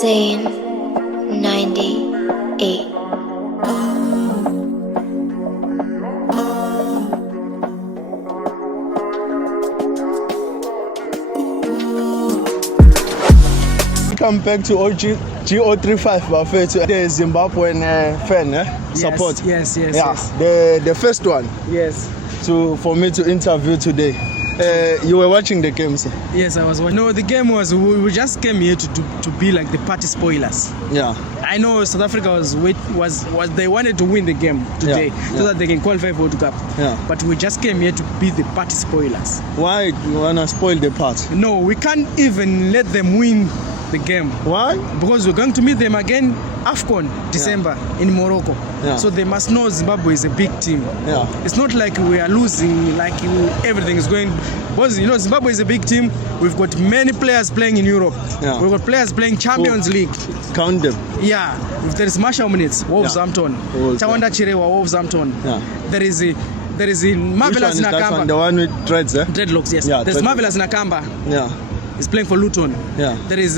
Zane 98. Come back to GO35 Bafana, the Zimbabwean fan support. Yes. The first one. Yes. For me to interview today. You were watching the game, sir? Yes, I was watching. No, the game was, we just came here to be like the party spoilers. Yeah. I know South Africa was they wanted to win the game today so that they can qualify for World Cup. Yeah. But we just came here to be the party spoilers. Why you wanna spoil the party? No, we can't even let them win the game. Why? Because we're going to meet them again AFCON December in Morocco. Yeah. So they must know Zimbabwe is a big team. Yeah. It's not like we are losing, like everything is going. Because Zimbabwe is a big team. We've got many players playing in Europe. Yeah. We've got players playing Champions League. Count them. Yeah. If there is Marshall Minutes, Wolverhampton. Tawanda Chirewa, Wolverhampton. Yeah. There is Marvelous Nakamba. The one with dreads, eh? Dreadlocks, yes. Yeah, there's Marvelous Nakamba. Yeah. He's playing for Luton. Yeah. There is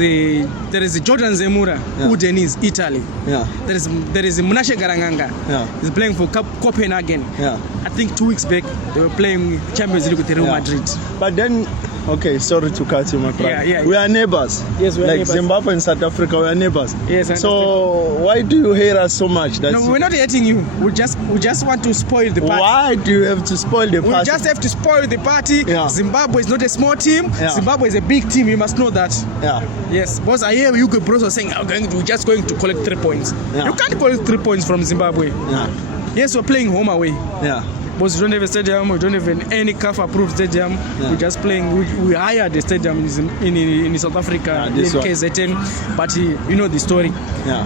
Jordan Zemura, Udinese, Italy. Yeah. There is Munashe Garanganga. Yeah. He's playing for Copenhagen. Yeah. I think 2 weeks back they were playing Champions League with Real Madrid. But then, okay, sorry to cut you, my brother. Yeah. We are neighbors. Yes, we are neighbors. Zimbabwe and South Africa, we are neighbors. Yes. So why do you hate us so much? No, we're not hating you. We just want to spoil the party. Why do you have to spoil the party? We just have to spoil the party. Yeah. Zimbabwe is not a small team. Yeah. Zimbabwe is a big team. You must know that. Yeah. Yes. Because I hear Hugo Bros was saying we're just going to collect 3 points. Yeah. You can't collect 3 points from Zimbabwe. Yeah. Yes, we're playing home away. Yeah. Because we don't have a stadium, we don't have any CAF approved stadium. Yeah. We're just playing. We hired the stadium in South Africa, in KZN. But you know the story. Yeah.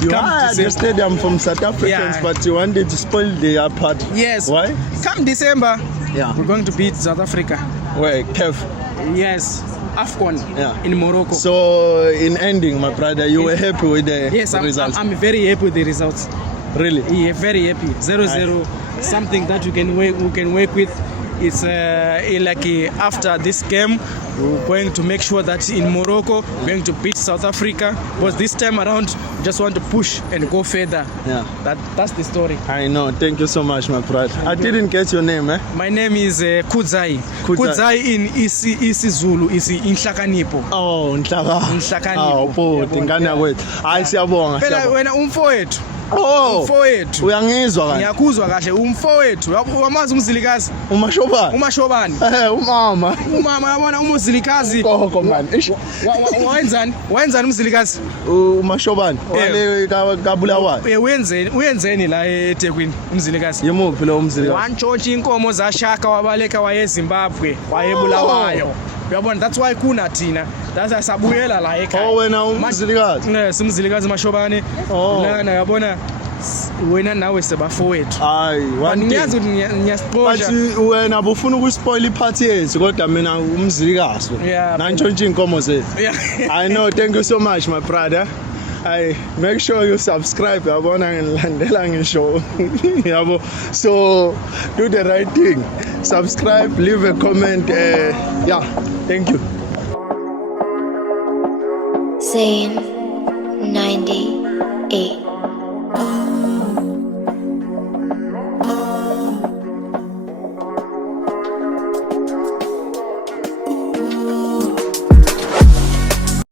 You hired the stadium from South Africans, but you wanted to spoil their party. Yes. Why? Come December, we're going to beat South Africa. Where? KEF? Yes. AFCON in Morocco. So in ending, my brother, you were happy with the results? I'm very happy with the results. Really? Yeah, very happy. 0-0, something that we can work with. It's after this game, we're going to make sure that in Morocco, we're going to beat South Africa. Because this time around, we just want to push and go further. Yeah. That's the story. I know. Thank you so much, my brother. I didn't get your name, eh? My name is Kudzai. Kudzai in isiZulu is Inhlakanipo. Oh, Inhlakanipo. Oh, tingana kwethu. Hayi siyabonga. Phela wena umfowethu. Oh, umfowethu uyangizwa kahle. Ngiyakuzwa kahle umfowethu. Wamazi umzilikazi. Umashobani. Umama yabona umzilikazi. Gogo man. Wenzani umzilikazi? Umashobani. Wale kabulawayo. Uyenzeni la eThekwini umzilikazi? Yimuphi lo umzilikazi? Wantshontsha inkomo zashaka wabaleka waye Zimbabwe wayebulawayo. Uyabona, that's why kuna thina sabuyela la ekhaya. Wena umzilikazi? Yes, umzilikazi Mashobani. Lana yabona wena nawe sebafowethu. Hayi, ngiyazi ukuthi ngiyaspoja. Bathi wena bufuna ukuspoil iparty yethu kodwa mina umzilikazi. Nantshontsha inkomo zethu. I know. Thank you so much, my brother. I make sure you subscribe, yabona ngilandela ngisho yabo. So do the right thing. Subscribe, leave a comment. Thank you. Zane 98.